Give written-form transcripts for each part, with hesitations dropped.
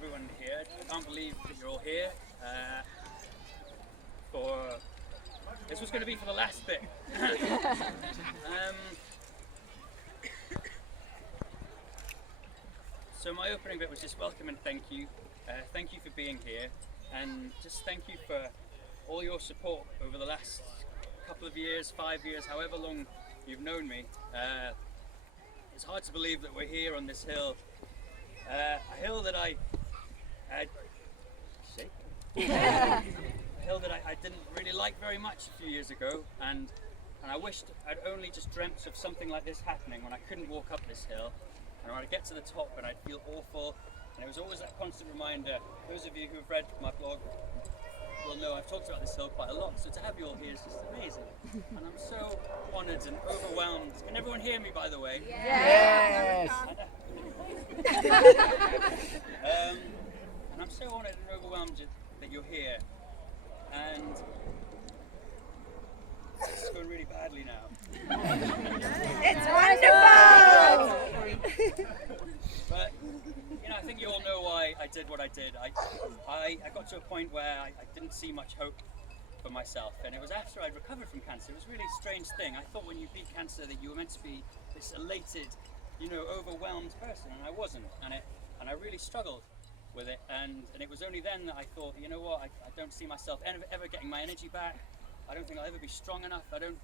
everyone here. I can't believe that you're all here. This was going to be for the last bit. So my opening bit was just welcome and thank you. Thank you for being here, and just thank you for all your support over the last couple of years, 5 years, however long you've known me. It's hard to believe that we're here on this hill, a hill that I didn't really like very much a few years ago, and I wished I'd only just dreamt of something like this happening when I couldn't walk up this hill, and when I'd get to the top and I'd feel awful, and it was always that constant reminder. Those of you who've read my blog will know I've talked about this hill quite a lot, so to have you all here is just amazing, and I'm so honoured and overwhelmed. Can everyone hear me, by the way? Yes! And I'm so honoured and overwhelmed that you're here, and it's going really badly now. It's wonderful! But, I think you all know why I did what I did. I got to a point where I didn't see much hope for myself, and it was after I'd recovered from cancer. It was a really strange thing. I thought when you beat cancer that you were meant to be this elated, overwhelmed person, and I wasn't, and I really struggled with it, and it was only then that I thought, you know what, I don't see myself ever getting my energy back. I don't think I'll ever be strong enough. I didn't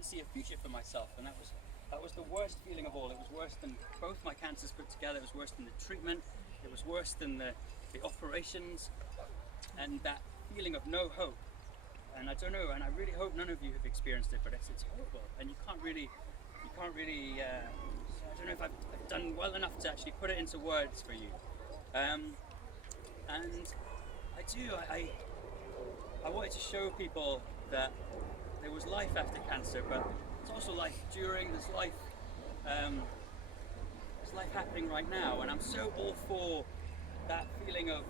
see a future for myself, and that was the worst feeling of all. It was worse than both my cancers put together. It was worse than the treatment. It was worse than the operations, and that feeling of no hope. And I don't know, and I really hope none of you have experienced it, but it's horrible, and you can't really. I don't know if I've done well enough to actually put it into words for you. And I do. I wanted to show people that there was life after cancer, but there's also life during. There's life happening right now, and I'm so all for that feeling of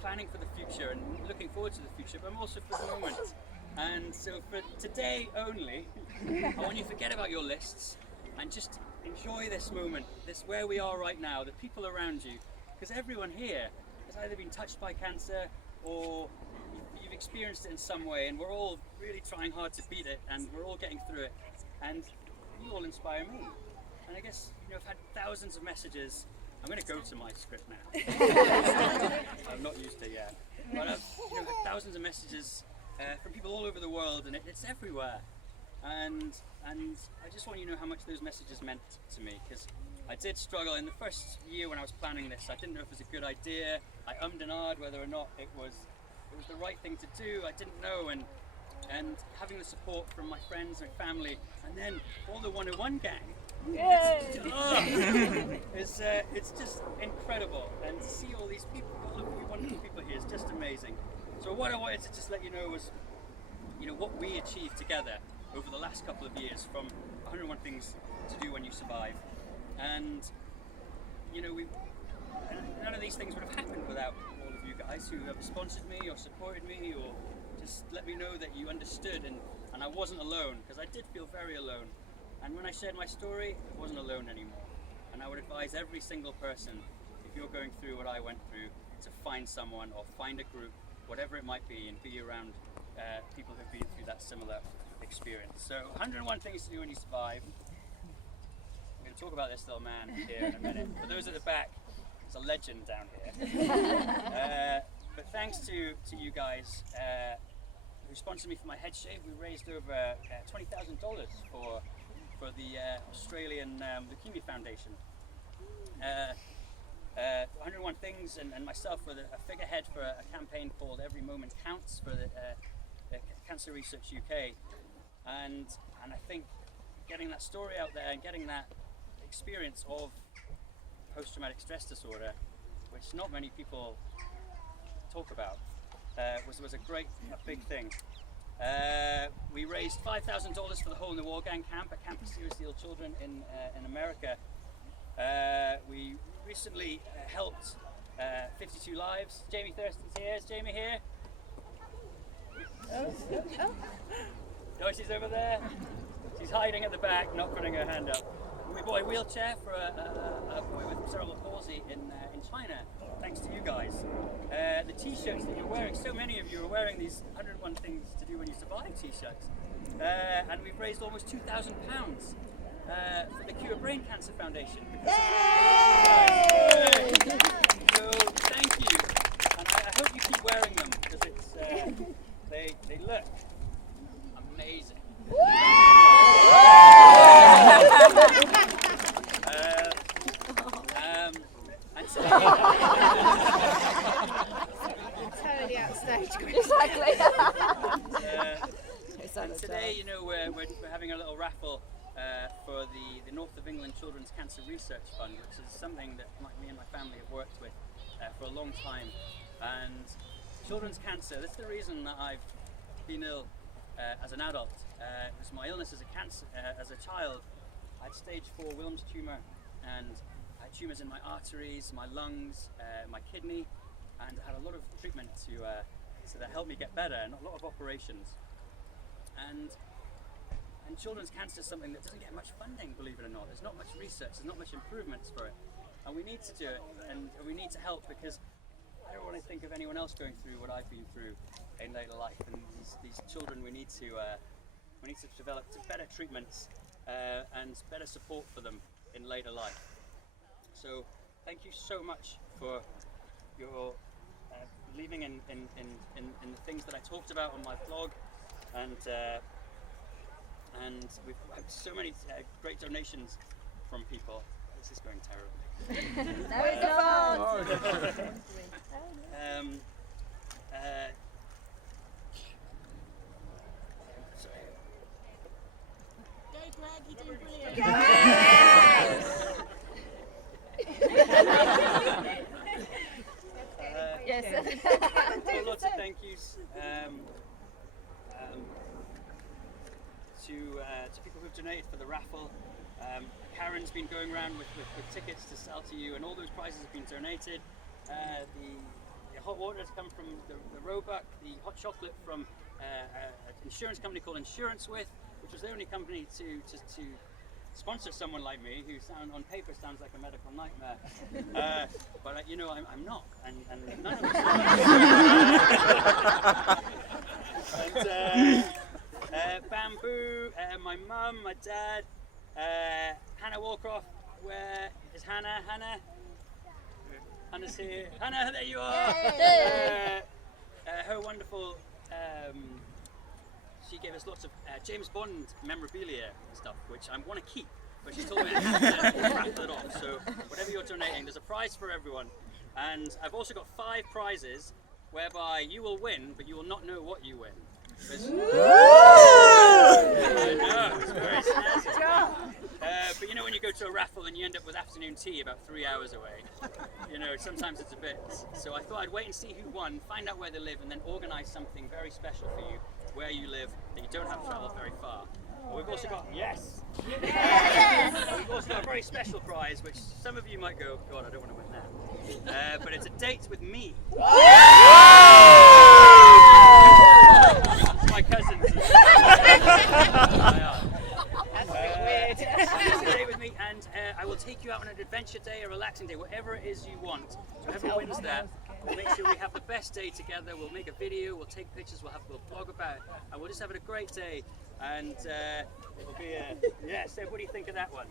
planning for the future and looking forward to the future, but I'm also for the moment. And so for today only, I want you to forget about your lists and just enjoy this moment, this where we are right now, the people around you, because everyone here has either been touched by cancer or you've experienced it in some way, and we're all really trying hard to beat it, and we're all getting through it, and you all inspire me. And I guess I've had thousands of messages. I'm going to go to my script now. I'm not used to it yet, but I've had thousands of messages from people all over the world, and it's everywhere. And I just want you to know how much those messages meant to me, because I did struggle in the first year when I was planning this. I didn't know if it was a good idea. I ummed and ahed whether or not it was the right thing to do. I didn't know, and having the support from my friends and family, and then all the 101 gang. It's just incredible, and to see all these people, all of you wonderful people here, is just amazing. So what I wanted to just let you know was, what we achieved together over the last couple of years, from 101 Things to Do When You Survive, and none of these things would have happened without all of you guys who have sponsored me or supported me or just let me know that you understood and I wasn't alone, because I did feel very alone. And when I shared my story, I wasn't alone anymore. And I would advise every single person, if you're going through what I went through, to find someone or find a group, whatever it might be, and be around people who've been through that similar experience. So 101 Things to Do When You Survive. I'm going to talk about this little man here in a minute. For those at the back, there's a legend down here. But thanks to you guys who sponsored me for my head shave. We raised over $20,000 for the Australian Leukemia Foundation. 101 Things and myself were a figurehead for a campaign called Every Moment Counts for the Cancer Research UK, and I think getting that story out there and getting that experience of post-traumatic stress disorder, which not many people talk about, was a big thing. We raised $5,000 for the Hole in the Wall Gang camp, a camp for seriously ill children in America. We recently helped 52 lives. Jamie Thurston's here. Is Jamie here? Oh. No, she's over there. She's hiding at the back, not putting her hand up. we bought a wheelchair for a boy with cerebral palsy in China, thanks to you guys. The t-shirts that you're wearing, so many of you are wearing these 101 Things to Do When You Survive t-shirts. And we've raised almost £2,000 for the Cure Brain Cancer Foundation. So thank you, and I hope you keep wearing them because it's they look amazing. And so Totally outstage. Exactly. and today, you know, we're having a little raffle for the North of England Children's Cancer Research Fund, which is something that me and my family have worked with for a long time. And children's cancer, that's the reason that I've been ill as an adult. It was my illness as a child. I had stage 4 Wilms tumour, and I had tumours in my arteries, my lungs, my kidney, and I had a lot of treatment so that helped me get better, and a lot of operations. And children's cancer is something that doesn't get much funding, believe it or not. There's not much research, there's not much improvements for it. And we need to do it, and we need to help, because I don't want to think of anyone else going through what I've been through in later life. And these children, we need to develop better treatments and better support for them in later life. So thank you so much for your believing in the things that I talked about on my blog, and we've had so many great donations from people. This is going terribly. No, it's not. Sorry. Go Greg, you're doing brilliant. Yes. So lots of thank yous to people who've donated for the raffle. Karen's been going around with tickets to sell to you, and all those prizes have been donated. The hot water has come from the Roebuck, the hot chocolate from an insurance company called Insurance With, which was the only company to sponsor someone like me, who on paper sounds like a medical nightmare. But you know, I'm not, and none of us are. Bamboo, my mum, my dad, Hannah Walcroft. Where is Hannah? Hannah's here. Hannah, there you are. Her wonderful. She gave us lots of James Bond memorabilia and stuff, which I want to keep. But she told me to raffle it off. So whatever you're donating, there's a prize for everyone. And I've also got 5 prizes whereby you will win, but you will not know what you win. I know, it's very snazzy. But you know, when you go to a raffle and you end up with afternoon tea about 3 hours away, you know, sometimes it's a bit. So I thought I'd wait and see who won, find out where they live, and then organise something very special for you where you live that you don't have to travel very far. But we've also got, we've also got a very special prize, which some of you might go, God, I don't want to win that. But it's a date with me. My cousins. Stay with me, and I will take you out on an adventure day, a relaxing day, whatever it is you want. So whoever wins that, we'll make sure we have the best day together. We'll make a video, we'll take pictures, we'll blog about it, and we'll just have a great day. And it'll be a so what do you think of that one?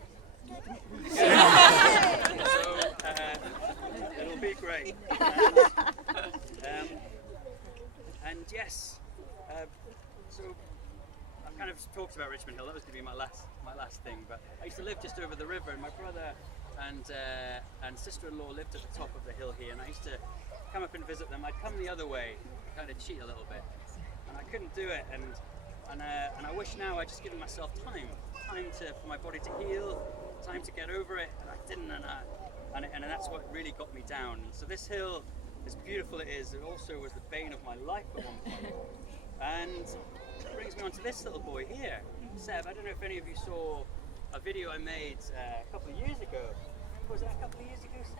So it'll be great. And yes. So I've kind of talked about Richmond Hill. That was going to be my last thing. But I used to live just over the river, and my brother and sister-in-law lived at the top of the hill here. And I used to come up and visit them. I'd come the other way, kind of cheat a little bit, and I couldn't do it. And I wish now I'd just given myself time for my body to heal, time to get over it. And I didn't, and that's what really got me down. And so this hill, as beautiful it is, it also was the bane of my life at one point. And it brings me on to this little boy here, Seb. I don't know if any of you saw a video I made a couple of years ago. Was that a couple of years ago, Seb?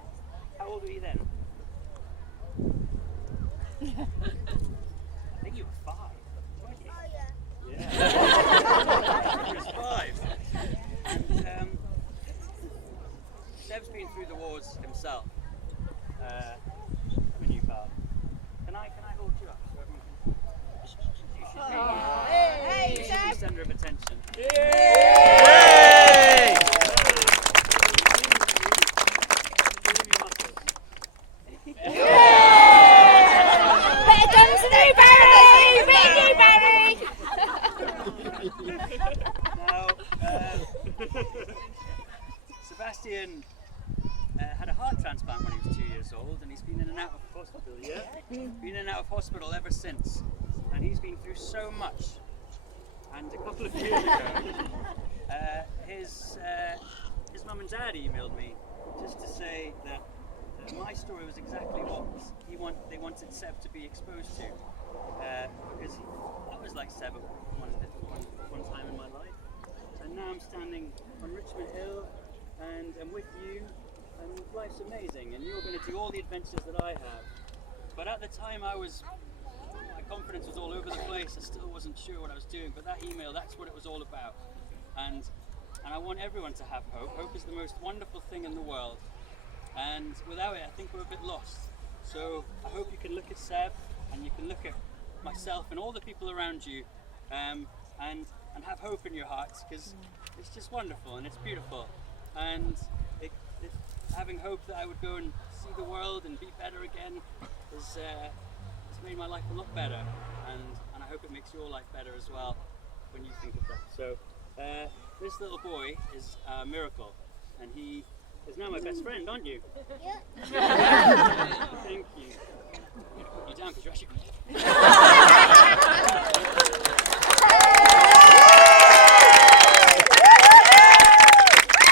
How old were you then? I think you were 5, weren't you? Oh yeah. Yeah. He was 5. And Better guns to Newberry! Big Newberry! Now, Sebastian had a heart transplant when he was 2 years old, and he's been in and out of hospital. Yeah, been in and out of hospital ever since, and he's been through so much. And a couple of years ago, his mum and dad emailed me just to say that my story was exactly what they wanted Seb to be exposed to, because I was like Seb at one time in my life, and now I'm standing on Richmond Hill, and I'm with you, and life's amazing, and you're going to do all the adventures that I have. But at the time, my confidence was all over the place. I still wasn't sure what I was doing, but that email, that's what it was all about. And I want everyone to have hope. Hope is the most wonderful thing in the world. And without it, I think we're a bit lost. So I hope you can look at Seb, and you can look at myself and all the people around you, and have hope in your hearts, because it's just wonderful and it's beautiful. And having hope that I would go and see the world and be better again has made my life a lot better, and I hope it makes your life better as well when you think of that. So this little boy is a miracle, and he is now my best friend, aren't you? Yeah. Thank you. I'm going to put you down because you're actually